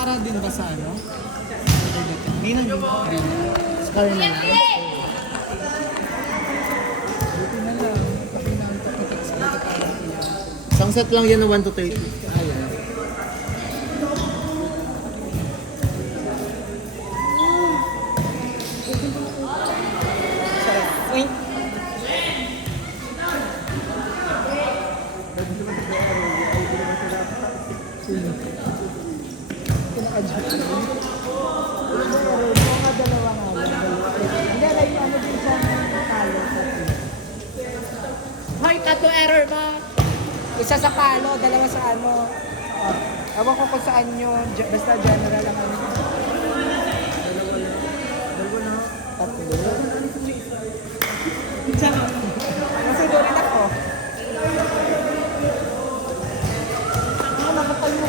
para din ba sa ano? Hindi na din. Scar na lang. Buti na lang. Isang set lang yan na 1 to 30. Ayan. Uy! Mga dalawa nga lang. Hindi, like ano din siya ng palo. Hoy, tato error ba? Isa sa palo, dalawa sa ano. Ewan ko kung saan yun. Basta general ang ano. Tatlo. Nasunurin ako. Nakapalo.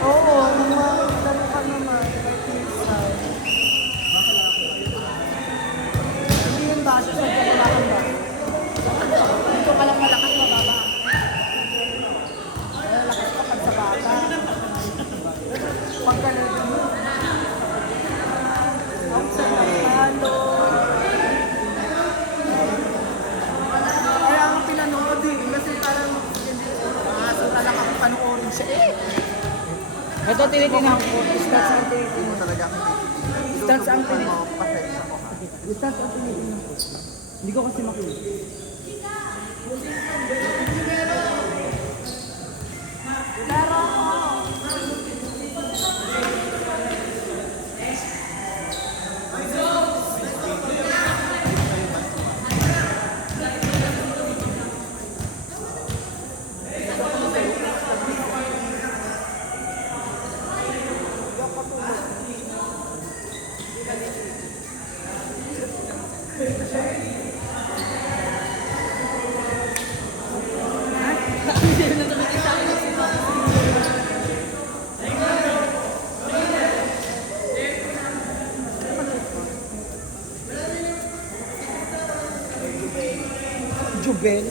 Oo, dalo ka naman. Hindi yun ba? Sa pagkakalakan ba? Dito ka lang malakas mababa. Malakas ka pag sa bata. Pag ganun mo. Ang sarap talo. Kaya ang pinanood eh. Kasi parang so talaga ako panoorin siya eh. Ito tinitingnan ko. Stats ang tinitingnan ko. Stats ang tinitingnan ko. Stats ang tinitingnan ko. Hindi ko kasi makita. Jubel.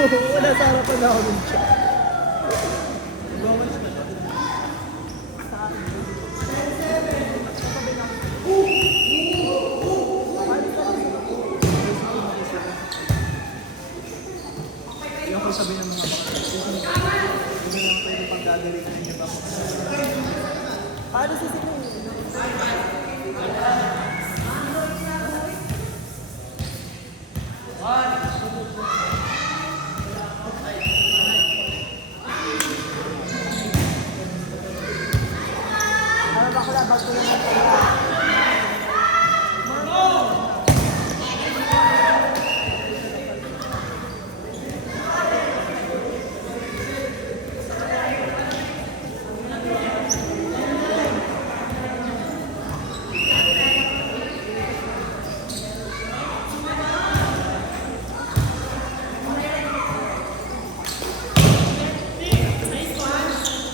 Wala sa harapan namin siya. Yung kung sabi ng mga baka, hindi naman pwede pang gagalitan niya ba? Paano sisigil? Ano ba ko labag ko naman pala?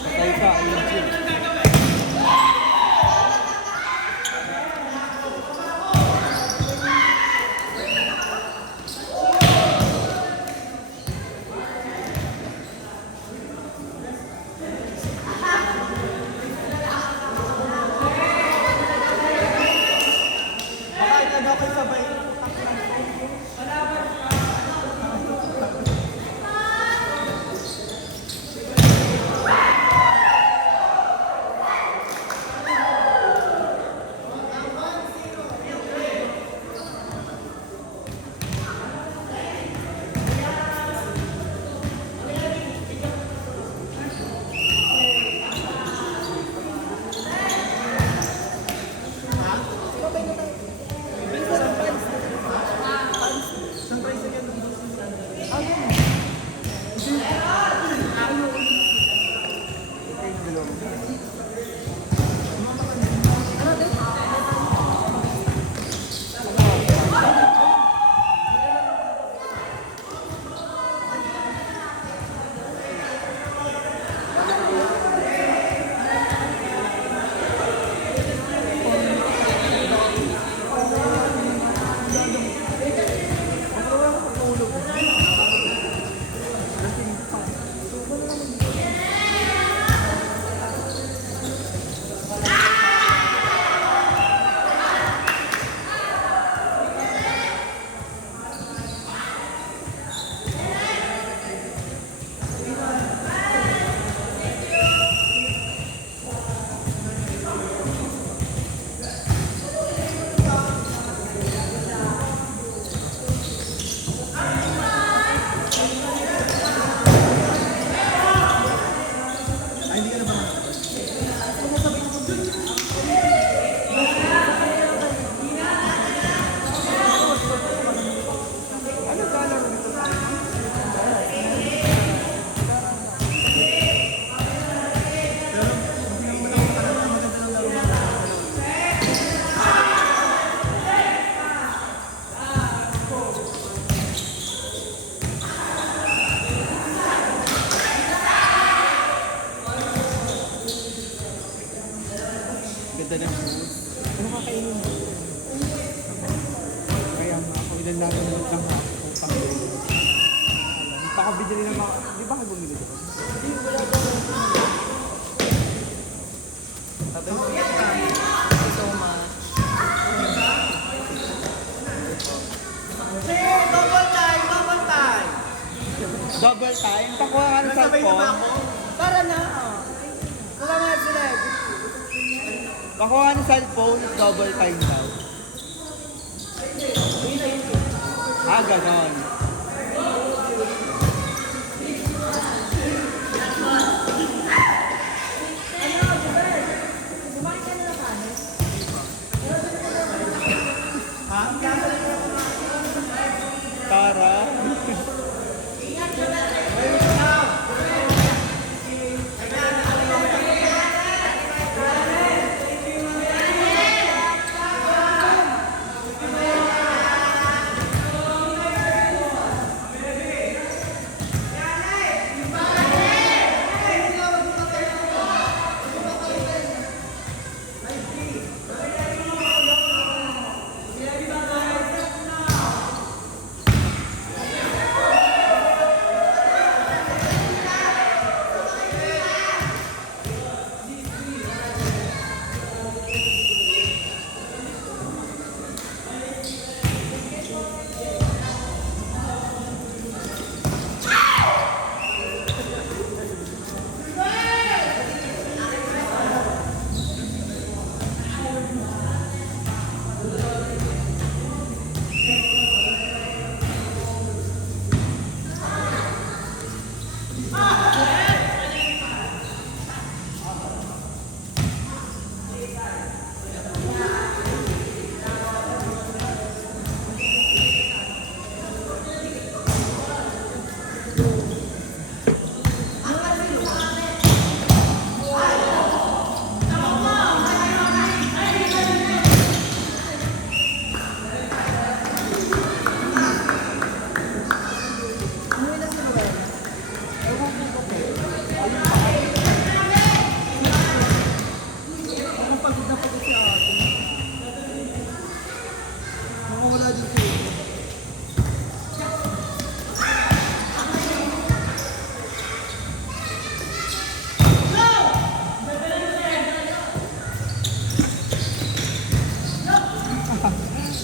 Patay ka, legit. Bakit na daw kayo sabay? Ay, hindi ka na ba nakakabay? Ano ba laro dito sa Pero, hindi naman ako maganda ng laro. Ganda ng mood. Ano kakainin mo? Kaya nga ako, ilan lang yung mood lang ako. Pang-bili. Pakabili ng mga, di ba kayo bumili doon? Hindi, wala ba? Sabi mo, thank you so much. Double time! Double time! Double time? Pakuha ka ng cellphone. Tara na! Wala na sila. Pakuha ka ng cellphone, double time daw. Ah, ganon. Tara.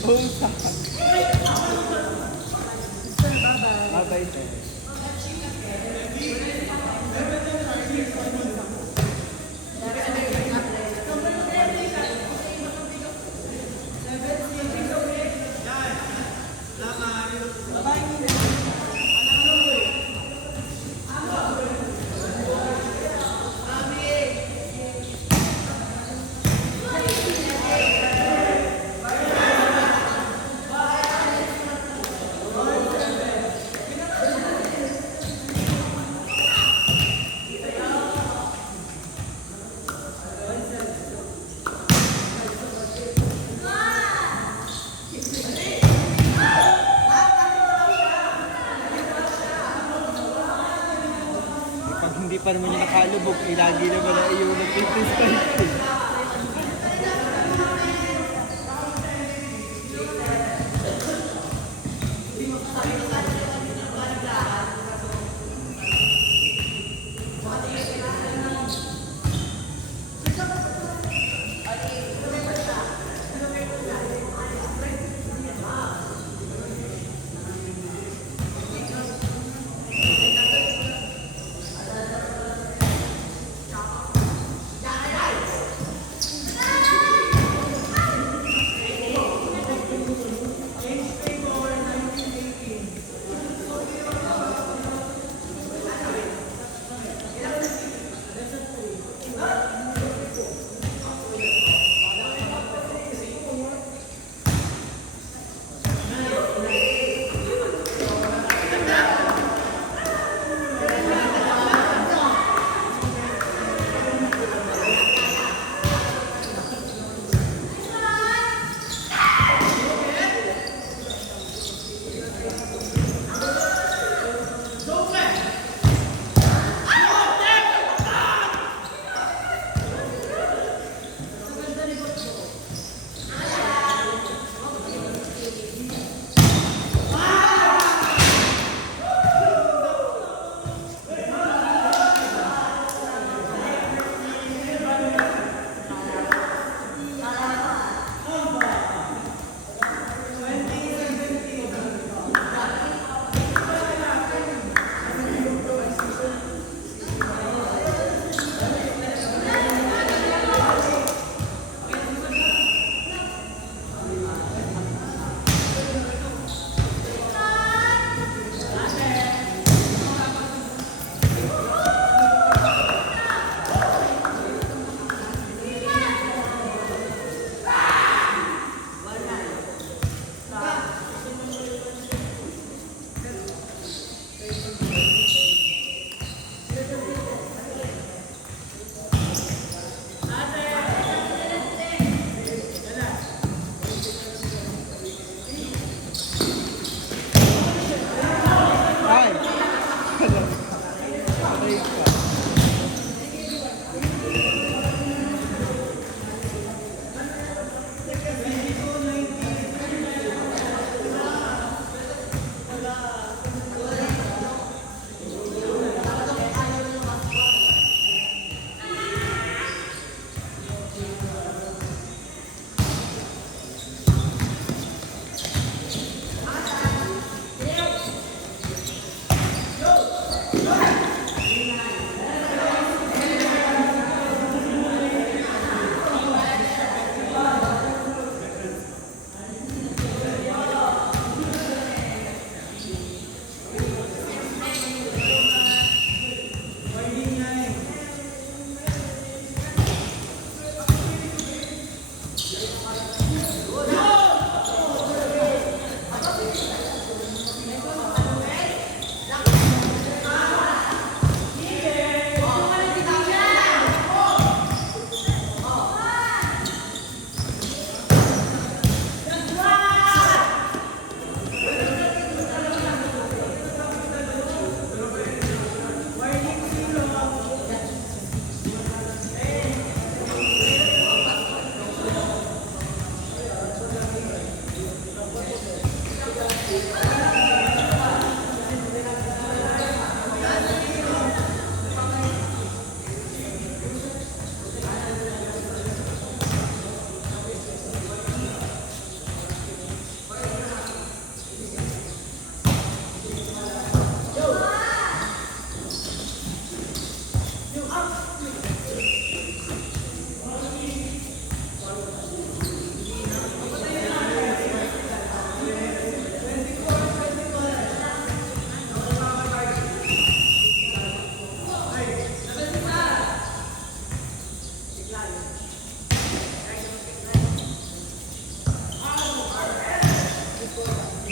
Pusa. Bye-bye, sir. Pag hindi pa naman yung nakalubog, lagi naman na yung nag-freestyle.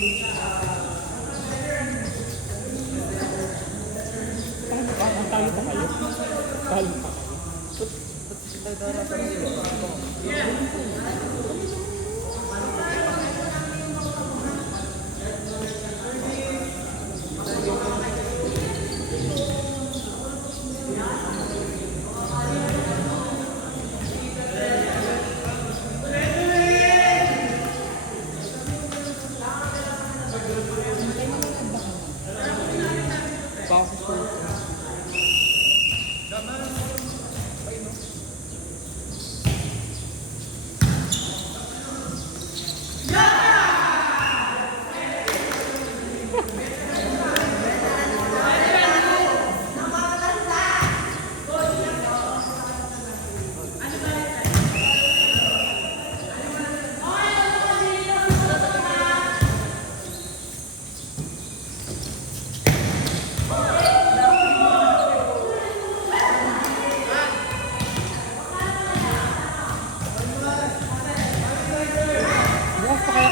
Paano ba? Ang talo pa kayo? Talo pa. Baka sa school. Bukas pa kaya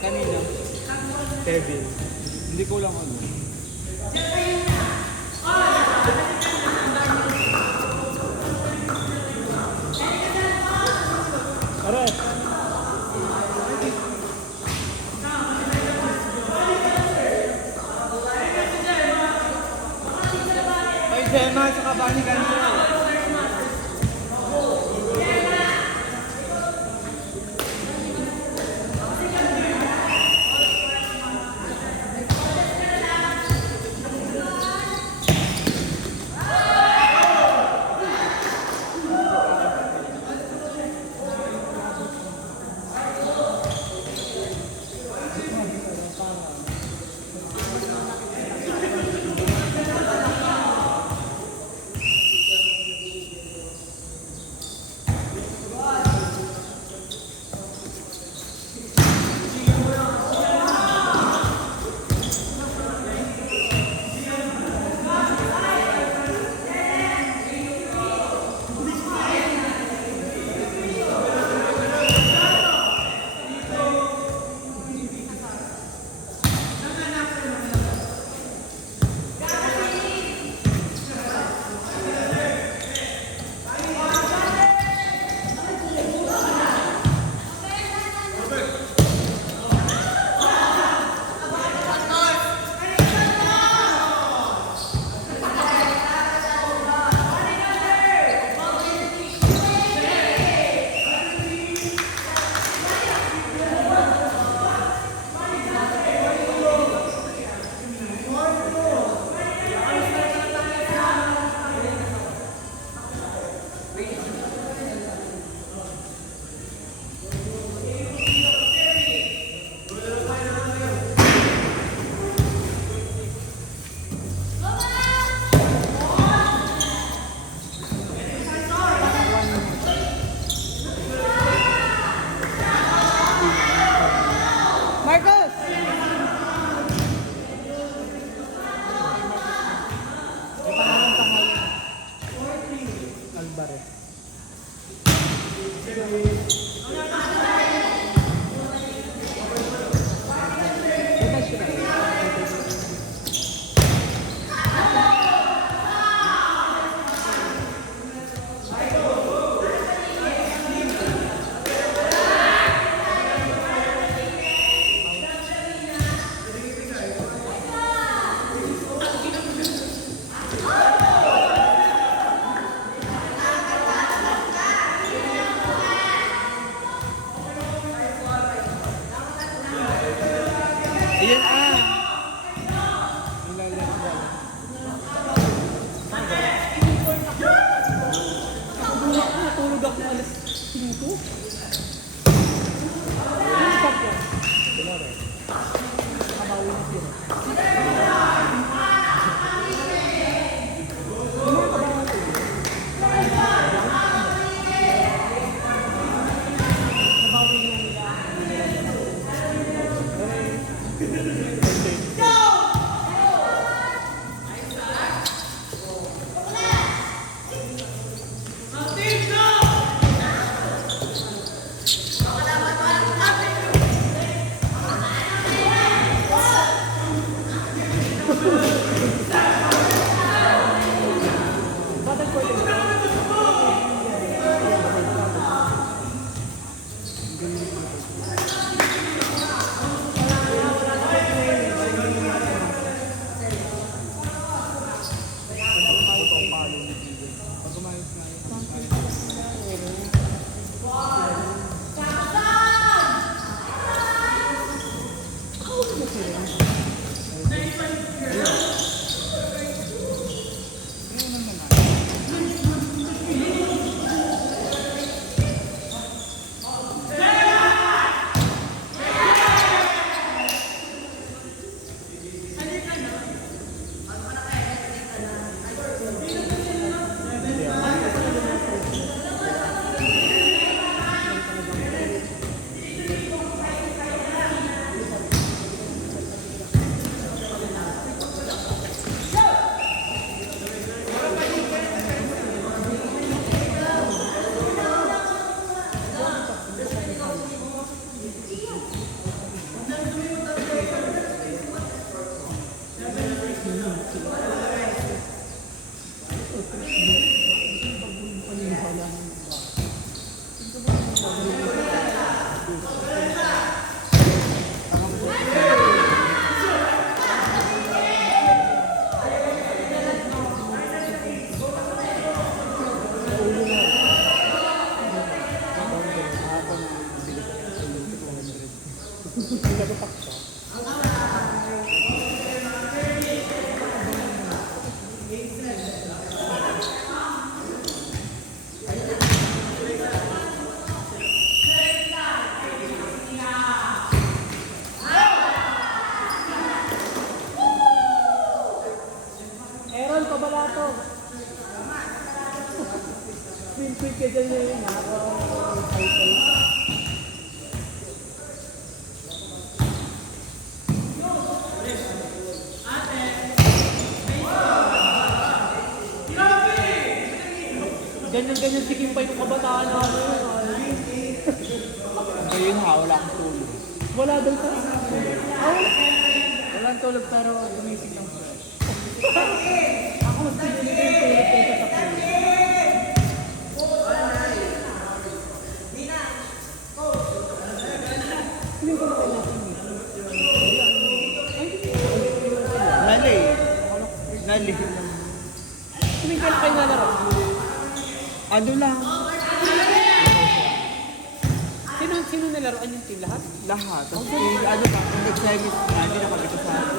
kanina? Kevin. Hindi ko lang ano. Are! Ay, Gemma, saka Bani kanina. Marcos! Alvarez. Ayan ah! Nilalas ba? Natulog ako alas 5. Stop yan. Wala rin. Kamawi na sila. Pinagutak siya. Aaron, pabalato. Queen ka dyan na yun, ha? Ganyan-ganyan siging pa yung kabataan na ano yun. Ayun ha, wala akong tulog. Wala daw sa walang tulog pero gumising ng fresh. Ako mas pinili ko yung tulog kaysa sa tulog. Nali. Nali. Tumingin ka kayo nalaro. Ano lang? Sino nilaruan yung team lahat? Lahat. Tapos ano pa, kung nag-semis na, hindi na kami kasama.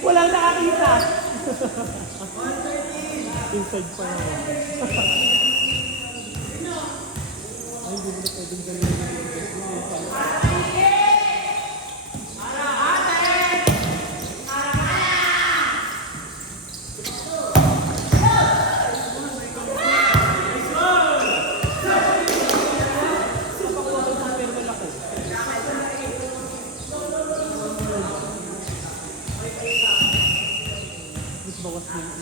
Walang nakakita. Inside pa naman. Ay, hindi mo na pwedeng gawin. Bawas na yung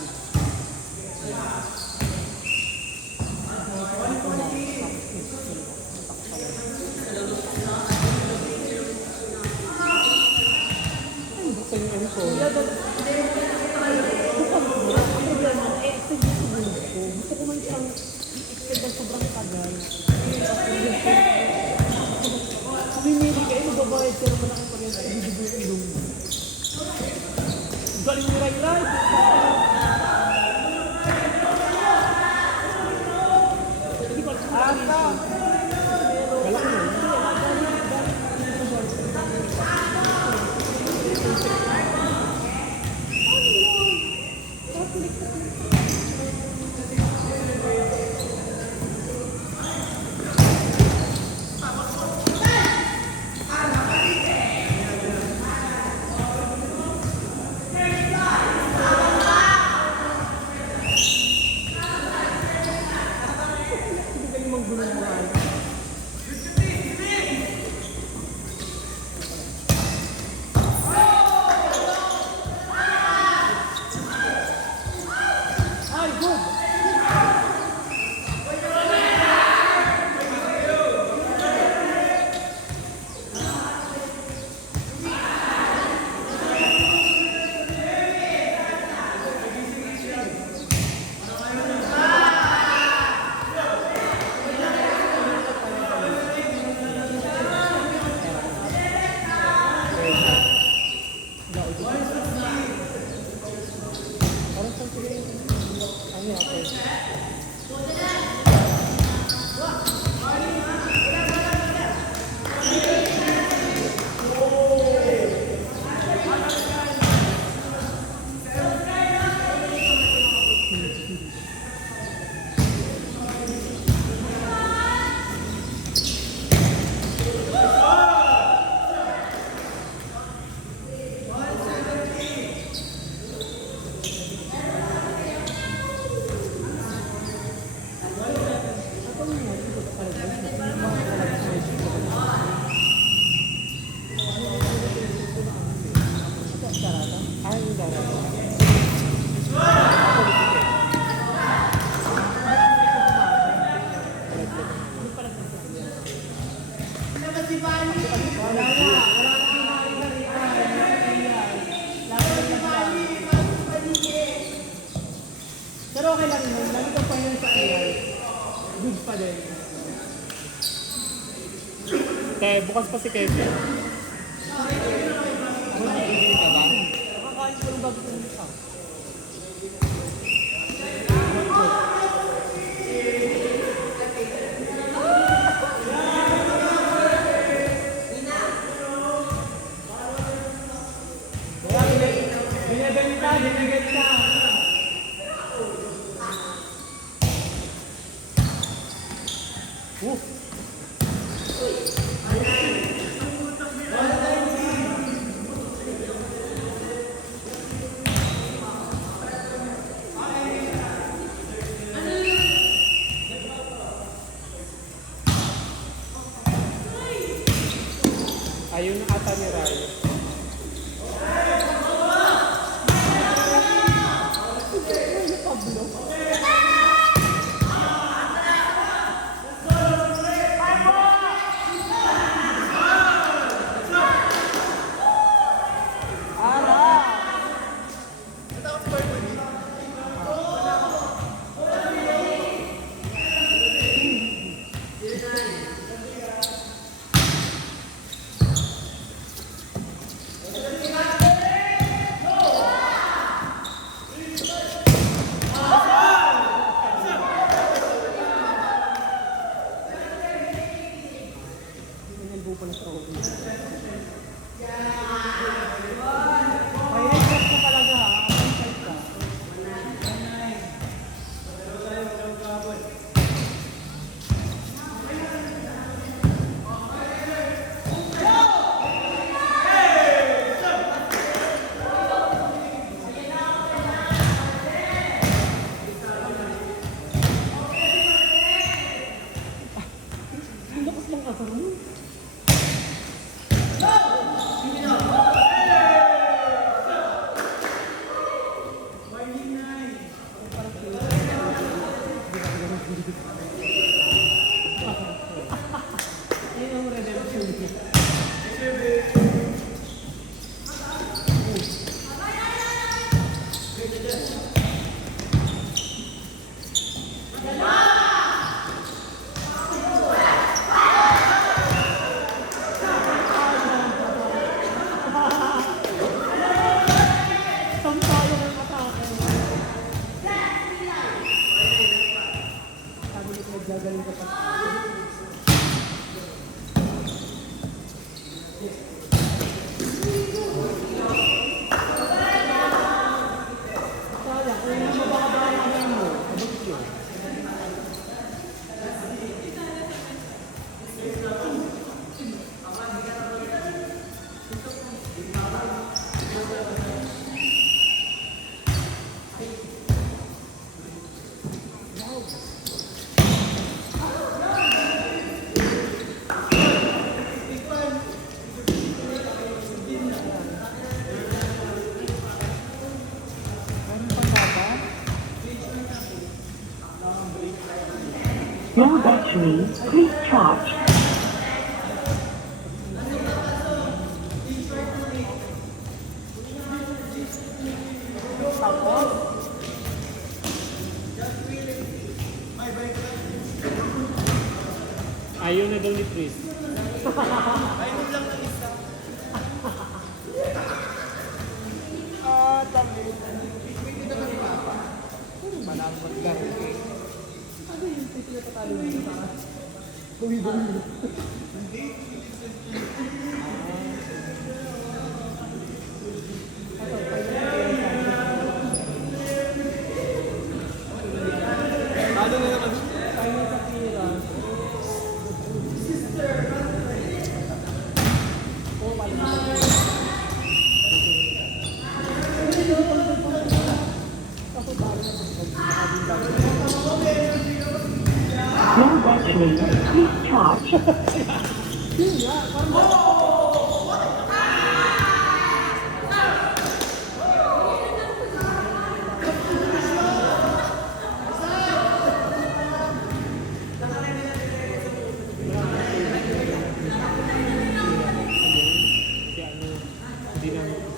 gusto ko man siyang i-extend ng sobrang tagal. Pumimili kayo, magbabayad ka naman ako pag ibibigo yung ilong mo. Galing mo ray-ray! Hindi ba? Asa! Galak mo. Ay, yung darating. Pero okay lang yun. Lagi kang pahinga sa AI. Good pa din. Kaya bukas pa si Kevin. Nagigil ka ba? Nakakain ko ng bago ng isa. Binibenta. Ayun na ata ni Rayo. Your battery, please charge. Ayaw na daw ni Chris. Malaman lang. Ano na naman? Final sa tira. No battery. Please charge. Kasi ano, hindi namin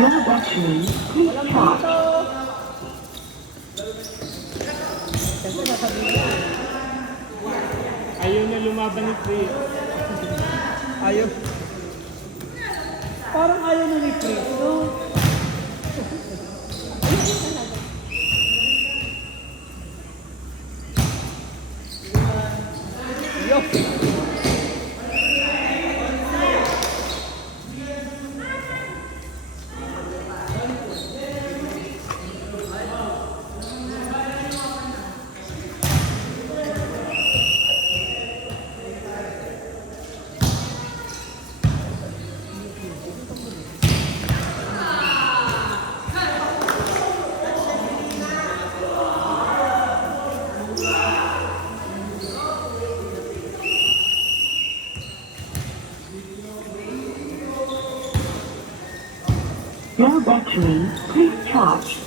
No battery. Please charge. ayaw na lumaban ni Chris. Ayaw. Parang ayaw na ni Chris, no? Yo! No battery. Please charge.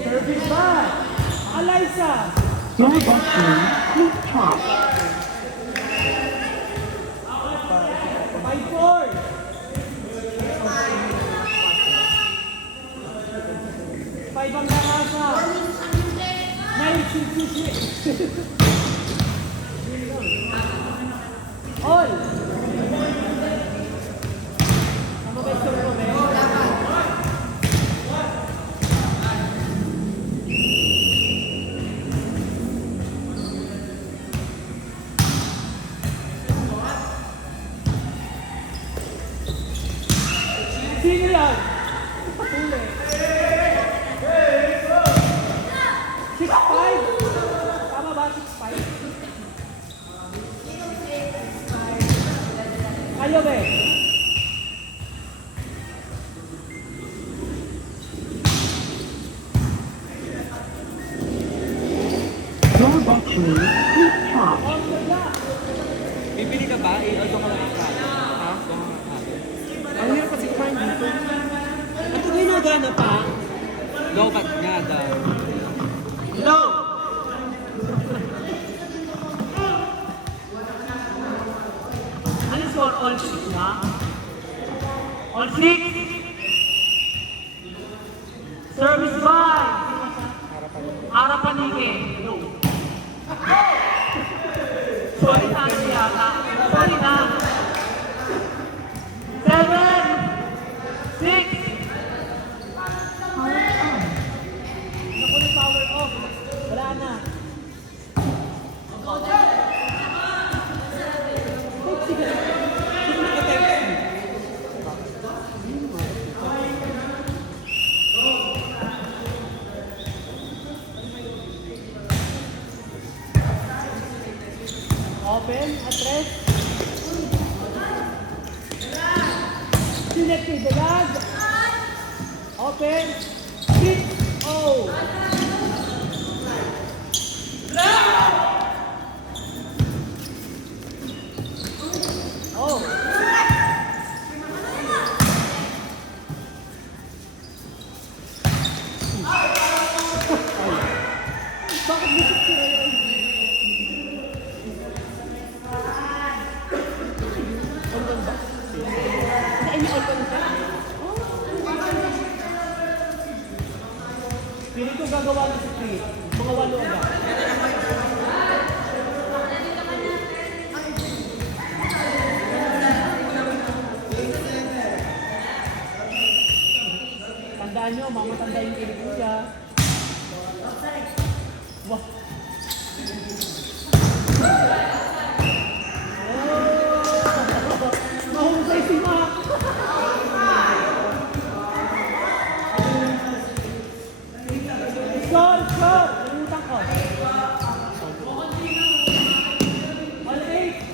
Service back! Alaysa! No battery. Please charge. 5-4! 5 ang nakasa! 9-6-6! All! Ano ba ito mo, Ben? Sino yan? Patuli. 6-5? Tama ba? 6-5? Ayaw ba eh? No battery. Please charge. Bibili ka ba? Eh, ito ka lang akala. Ha? Ito ka lang akala. Ang hirap kasi kumain dito. Ito ginagana pa? Lobat nga daw. No! Ano score? All 6 na? All 6? Service by! sige. Sorry na ano yata. Sorry na. 7, 6, Naku na power off. Wala na. Open, address. Selected the lag. Open. 6-0. Oh. Bakit mo siya Pili ko gagawa ng script. Mga 8 agad. Tandaan nyo, mamatanda yung kilig ko siya. Wah. Oh! Mahusay si Mac! Score! Score! Nalimutan ko. All 8.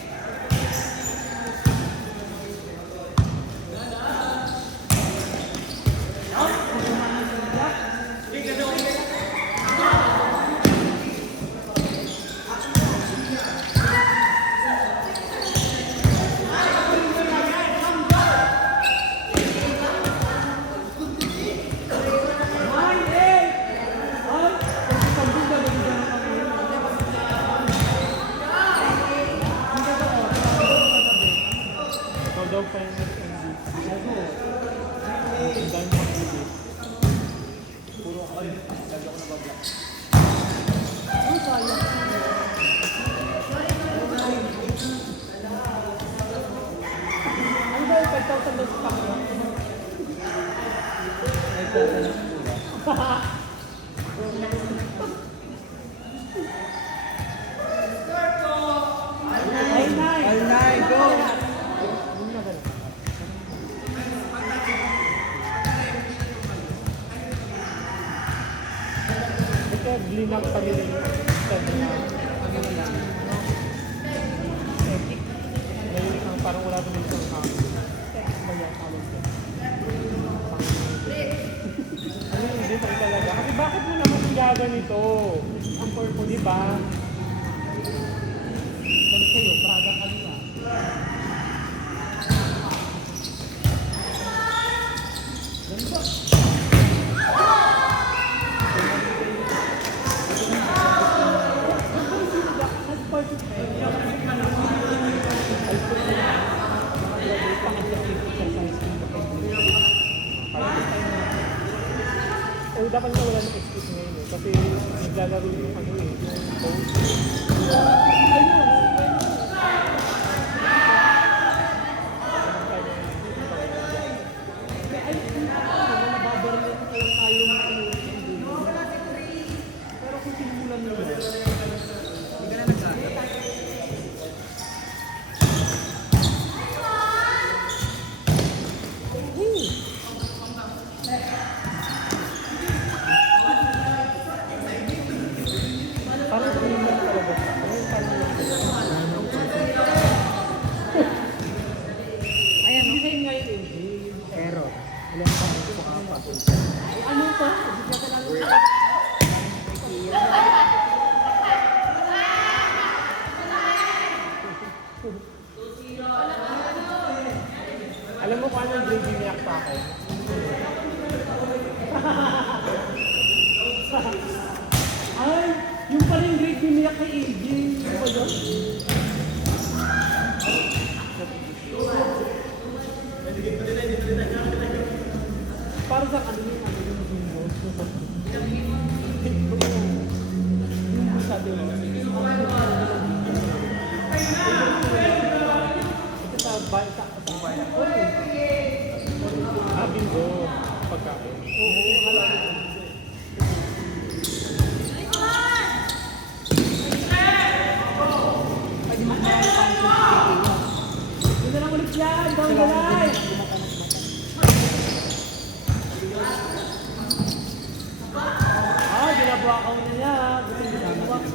Daw pa yung MVP. Ang dami mga MVP. Puro ako rin. Lagi ako nabablock. Ano sayang? Ano ba yung 5,000 daw sa pakya? 5,000 na siguro. All-nine, go! Kaya blinak pa nila yung ano na epic. Ngayon ang parang wala rin isang maya tawag ko. Ano yung hindi tayo talaga? Kasi bakit mo naman siya ganito? Ang purple, di ba? Ganit kayo, Prada ka nila. Ganito. Eh, dapat na wala ng excuse ngayon eh. Kasi naglalaro yung ano eh, yung coach. Ayun! Nababaril ko lang tayo ng pero kung simulan nyo hindi ka na nagkakita. Parang simulan talaga. Ayan, okay ngayon eh. Pero, ilan pa mo ito kapapos? Ano pa? Hindi ka lang alam mo kung anong grade niyak sa akin? Ay, yung pala yung grade niyak kay AJ. Ano ba yun? Para sa ano yung ano yung sabi mo. Ito sa bahay, sa bingo. Pagkain. Oo, halala. Ganda lang ulit yan, down the line! Ginagawa ko na niya. Ginagawa ko.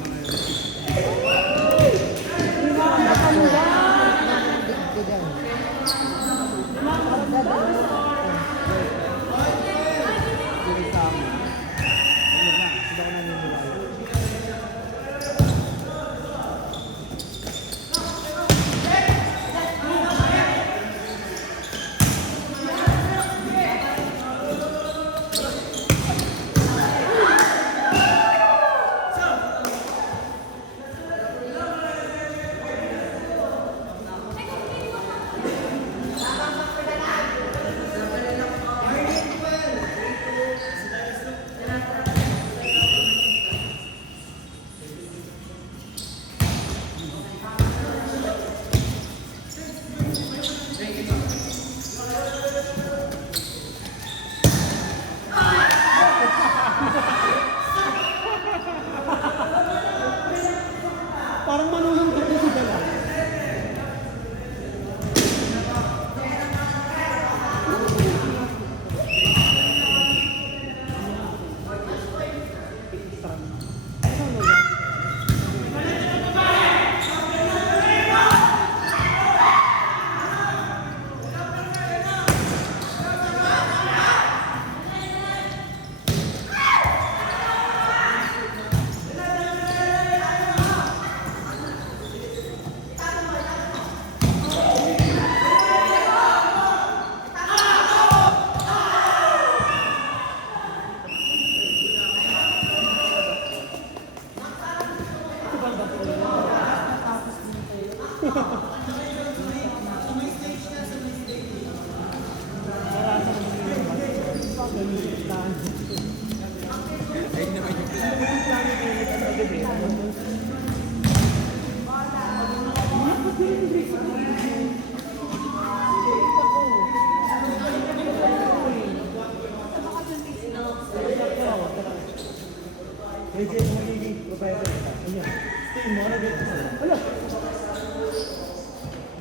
Parang manunong dito si Dala.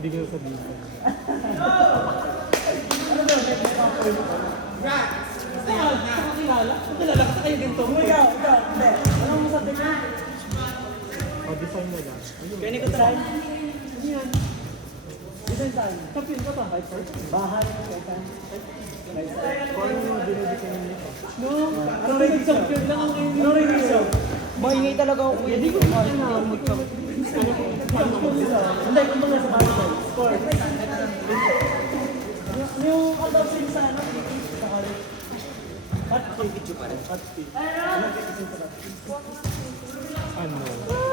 Hindi ko sabihin. Kilala ka kayo ganito. Ikaw, hindi. Ano mo sabi niya? O, design mo lang. Kaya ko try. Ano yan? Design tayo. Tapin ka ba? Bahan ko kayo tayo. Kung ano yung dinidesign niyo? No, ano rin isang lang ang ngayon. Ano rin isang? Maingay talaga ako kuya. Hindi ko mag-camot ka. Hindi, kung mga sa bahay tayo. Score. Yung adoption sa ano? Sa college. Hot speed. Hot speed. Ano?